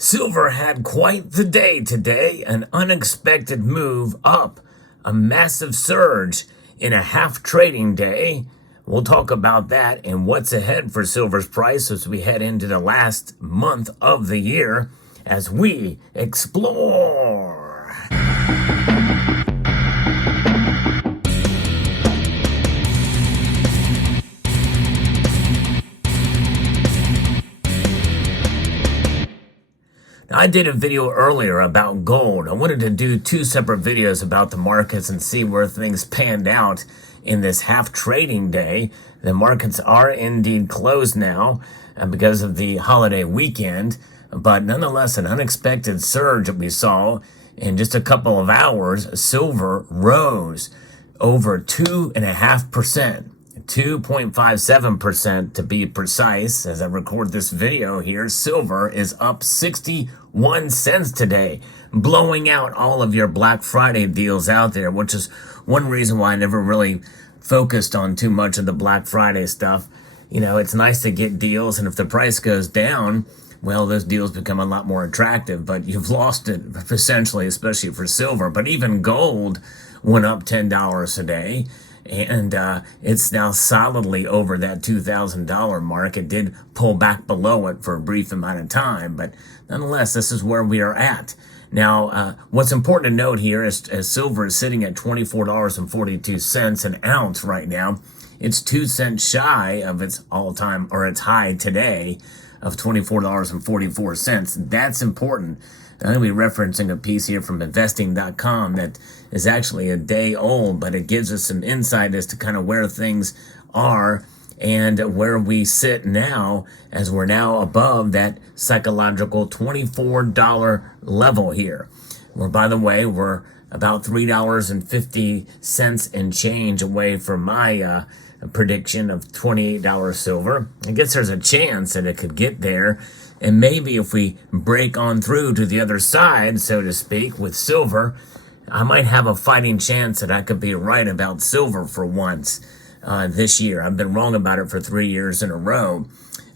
Silver had quite the day today, an unexpected move up, a massive surge in a half trading day. We'll talk about that and what's ahead for silver's price as we head into the last month of the year as we explore. I did a video earlier about gold. I wanted to do two separate videos about the markets and see where things panned out in this half trading day. The markets are indeed closed now because of the holiday weekend, but nonetheless an unexpected surge that we saw in just a couple of hours. Silver rose over 2.5%. 2.57% to be precise. As I record this video here, silver is up 61 cents today, blowing out all of your Black Friday deals out there, which is one reason why I never really focused on too much of the Black Friday stuff. You know, it's nice to get deals, and if the price goes down, well, those deals become a lot more attractive, but you've lost it essentially, especially for silver. But even gold went up $10 a day. And it's now solidly over that $2,000 mark. It did pull back below it for a brief amount of time, but nonetheless, this is where we are at. Now, what's important to note here is as silver is sitting at $24.42 an ounce right now, it's 2 cents shy of its all-time or its high today of $24.44. That's important. I'm going to be referencing a piece here from investing.com that is actually a day old, but it gives us some insight as to kind of where things are and where we sit now as we're now above that psychological $24 level here. Where, by the way, we're about $3.50 and change away from my prediction of $28 silver. I guess there's a chance that it could get there. And maybe if we break on through to the other side, so to speak, with silver, I might have a fighting chance that I could be right about silver for once this year. I've been wrong about it for 3 years in a row.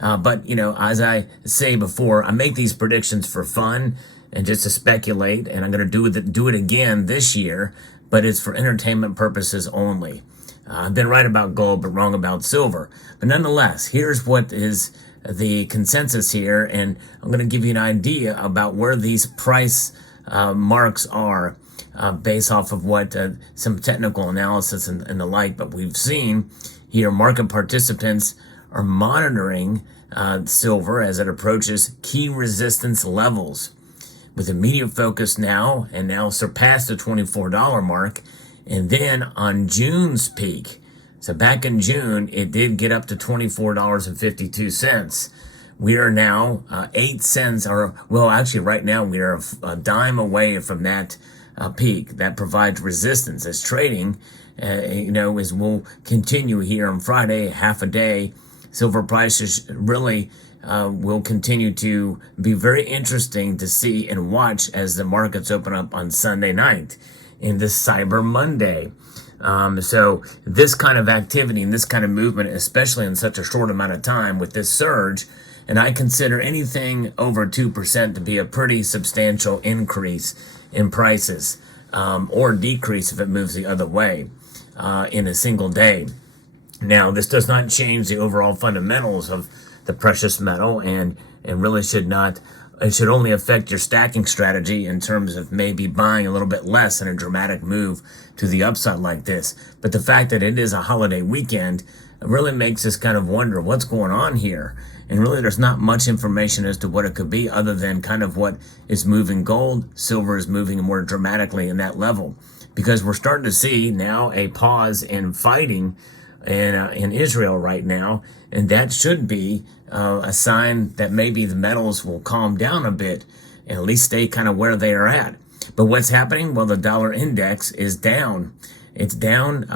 But, you know, as I say before, I make these predictions for fun and just to speculate, and I'm going to do it again this year, but it's for entertainment purposes only. I've been right about gold, but wrong about silver. But nonetheless, here's what is the consensus here, and I'm going to give you an idea about where these price marks are based off of what some technical analysis and the like. But we've seen here market participants are monitoring silver as it approaches key resistance levels with immediate focus now, and now surpassed the $24 mark. And then on June's peak, so back in June, it did get up to $24.52. We are now 8 cents, or well, actually right now we are a dime away from that peak. That provides resistance as trading, as we'll continue here on Friday, half a day. Silver prices really will continue to be very interesting to see and watch as the markets open up on Sunday night in this Cyber Monday. So this kind of activity and this kind of movement, especially in such a short amount of time with this surge, and I consider anything over 2% to be a pretty substantial increase in prices, or decrease if it moves the other way in a single day. Now, this does not change the overall fundamentals of the precious metal and really should not. It should only affect your stacking strategy in terms of maybe buying a little bit less in a dramatic move to the upside like this. But the fact that it is a holiday weekend really makes us kind of wonder what's going on here. And really there's not much information as to what it could be other than kind of what is moving gold. Silver is moving more dramatically in that level because we're starting to see now a pause in fighting in Israel right now, and that should be a sign that maybe the metals will calm down a bit and at least stay kind of where they are at. But what's happening? Well, the dollar index is down. It's down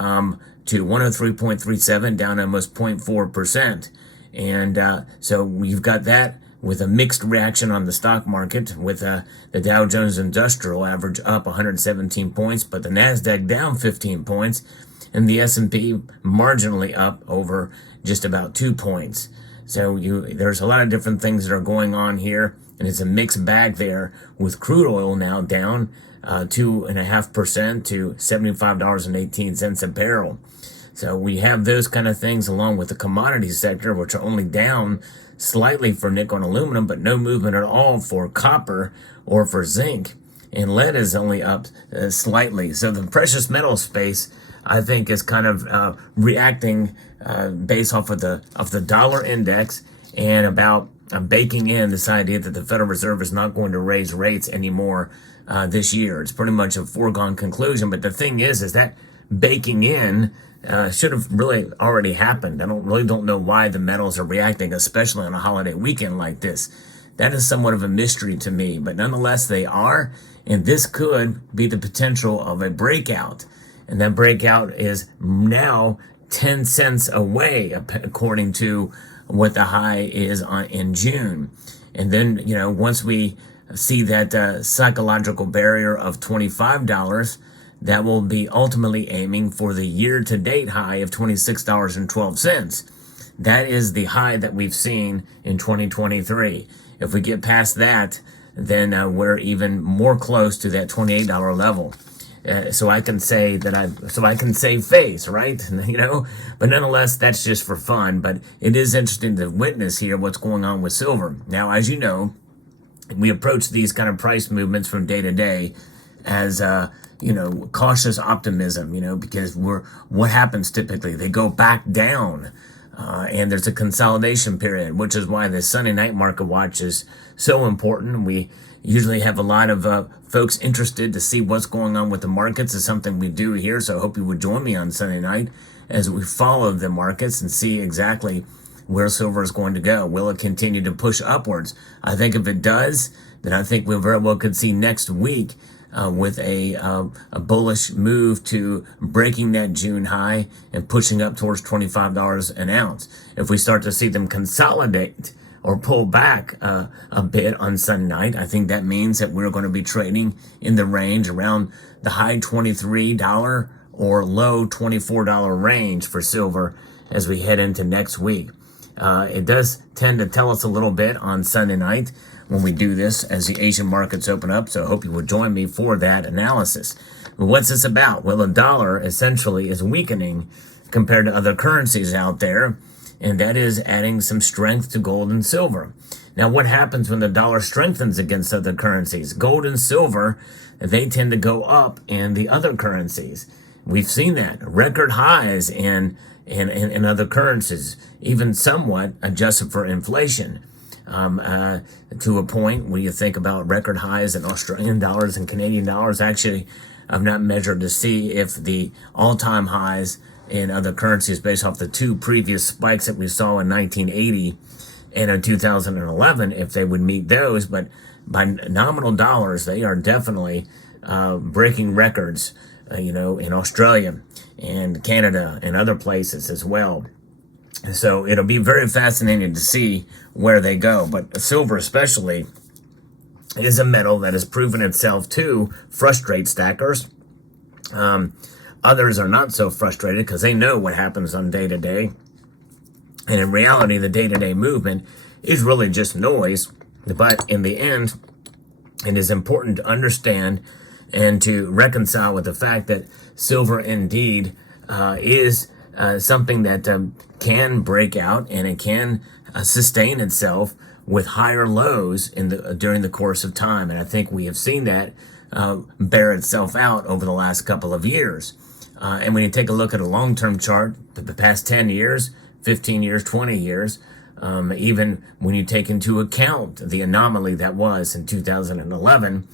to 103.37, down almost 0.4%. And so you've got that with a mixed reaction on the stock market, with the Dow Jones Industrial average up 117 points, but the NASDAQ down 15 points, and the S&P marginally up over just about 2 points. So there's a lot of different things that are going on here. And it's a mixed bag there, with crude oil now down 2.5% to $75.18 a barrel. So we have those kind of things, along with the commodity sector, which are only down slightly for nickel and aluminum, but no movement at all for copper or for zinc. And lead is only up slightly. So the precious metal space, I think, is kind of reacting based off of the dollar index, and about baking in this idea that the Federal Reserve is not going to raise rates anymore this year. It's pretty much a foregone conclusion. But the thing is that baking in should have really already happened. I don't know why the metals are reacting, especially on a holiday weekend like this. That is somewhat of a mystery to me, but nonetheless they are, and this could be the potential of a breakout. And that breakout is now 10 cents away, according to what the high is in June. And then, once we see that psychological barrier of $25, that will be ultimately aiming for the year-to-date high of $26.12. That is the high that we've seen in 2023. If we get past that, then we're even more close to that $28 level. So I can say I can save face, right? But nonetheless, that's just for fun. But it is interesting to witness here what's going on with silver. Now, as you know, we approach these kind of price movements from day to day as cautious optimism, because what happens typically? They go back down, and there's a consolidation period, which is why the Sunday night market watch is so important. We usually have a lot of folks interested to see what's going on with the markets. It's something we do here, so I hope you would join me on Sunday night as we follow the markets and see exactly where silver is going to go. Will it continue to push upwards? I think if it does, then I think we very well could see next week with a bullish move to breaking that June high and pushing up towards $25 an ounce. If we start to see them consolidate or pull back a bit on Sunday night, I think that means that we're going to be trading in the range around the high $23 or low $24 range for silver as we head into next week. It does tend to tell us a little bit on Sunday night when we do this as the Asian markets open up, so I hope you will join me for that analysis. But what's this about? Well, the dollar essentially is weakening compared to other currencies out there, and that is adding some strength to gold and silver. Now, what happens when the dollar strengthens against other currencies? Gold and silver, they tend to go up in the other currencies. We've seen that. Record highs in other currencies, even somewhat adjusted for inflation. To a point where you think about record highs in Australian dollars and Canadian dollars. Actually, I've not measured to see if the all-time highs in other currencies based off the two previous spikes that we saw in 1980 and in 2011, if they would meet those. But by nominal dollars, they are definitely breaking records, in Australia and Canada and other places as well. So it'll be very fascinating to see where they go. But silver especially is a metal that has proven itself to frustrate stackers. Others are not so frustrated because they know what happens on day to day. And in reality, the day-to-day movement is really just noise. But in the end, it is important to understand and to reconcile with the fact that silver indeed is something that can break out, and it can sustain itself with higher lows during the course of time. And I think we have seen that bear itself out over the last couple of years. And when you take a look at a long-term chart, the past 10 years, 15 years, 20 years, even when you take into account the anomaly that was in 2011,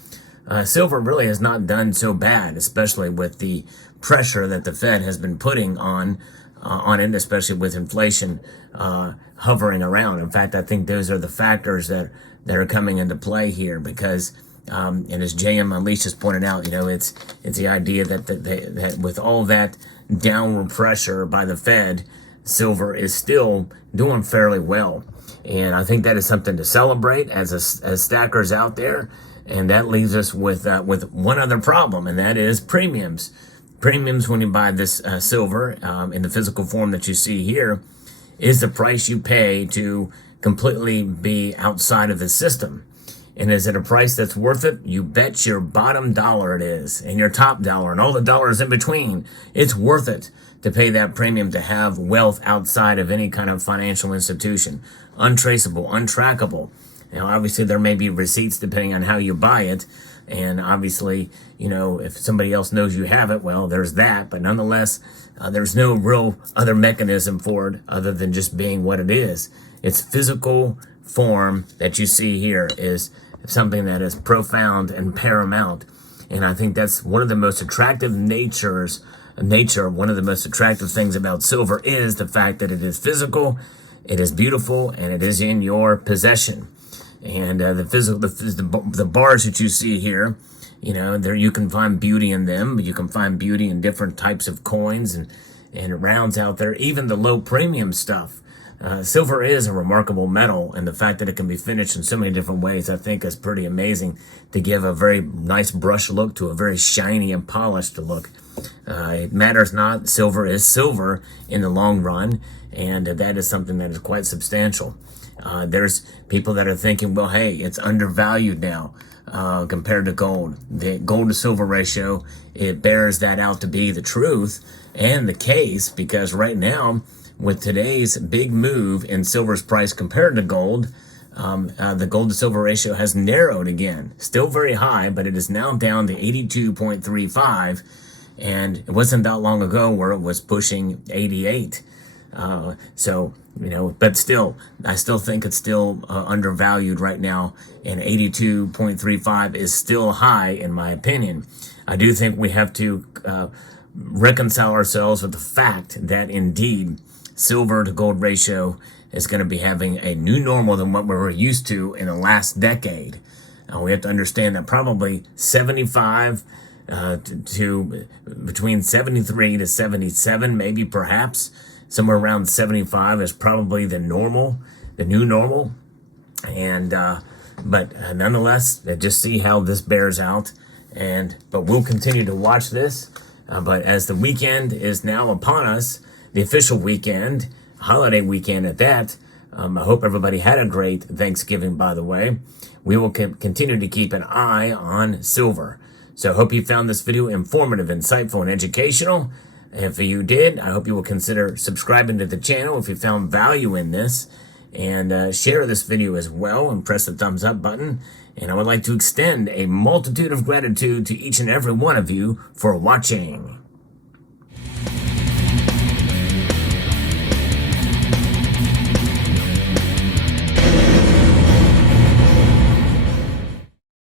silver really has not done so bad, especially with the pressure that the Fed has been putting on it, especially with inflation hovering around. In fact, I think those are the factors that are coming into play here, because and as J.M. Unleashed has pointed out, it's the idea that with all that downward pressure by the Fed, silver is still doing fairly well. And I think that is something to celebrate as stackers out there. And that leaves us with one other problem, and that is premiums. Premiums, when you buy this silver in the physical form that you see here, is the price you pay to completely be outside of the system. And is it a price that's worth it? You bet your bottom dollar it is, and your top dollar, and all the dollars in between. It's worth it to pay that premium to have wealth outside of any kind of financial institution. Untraceable, untrackable. Now, obviously, there may be receipts depending on how you buy it. And obviously, if somebody else knows you have it, well, there's that. But nonetheless, there's no real other mechanism for it other than just being what it is. Its physical form that you see here is something that is profound and paramount. And I think that's one of the most attractive one of the most attractive things about silver is the fact that it is physical, it is beautiful, and it is in your possession. And the bars that you see here, there you can find beauty in them. You can find beauty in different types of coins and rounds out there, even the low premium stuff. Silver is a remarkable metal, and the fact that it can be finished in so many different ways, I think, is pretty amazing to give a very nice brush look to a very shiny and polished look. It matters not. Silver is silver in the long run, and that is something that is quite substantial. There's people that are thinking, well, hey, it's undervalued now compared to gold. The gold to silver ratio, it bears that out to be the truth and the case, because right now, with today's big move in silver's price compared to gold, the gold to silver ratio has narrowed again. Still very high, but it is now down to 82.35, and it wasn't that long ago where it was pushing 88. But still, I still think it's still undervalued right now, and 82.35 is still high in my opinion. I do think we have to reconcile ourselves with the fact that indeed silver to gold ratio is going to be having a new normal than what we were used to in the last decade. We have to understand that probably 75 to between 73 to 77, maybe perhaps somewhere around 75 is probably the new normal. And but nonetheless, just see how this bears out. But we'll continue to watch this. But as the weekend is now upon us, the official weekend, holiday weekend at that, I hope everybody had a great Thanksgiving, by the way. We will continue to keep an eye on silver. So I hope you found this video informative, insightful, and educational. If you did, I hope you will consider subscribing to the channel if you found value in this. And share this video as well and press the thumbs up button. And I would like to extend a multitude of gratitude to each and every one of you for watching.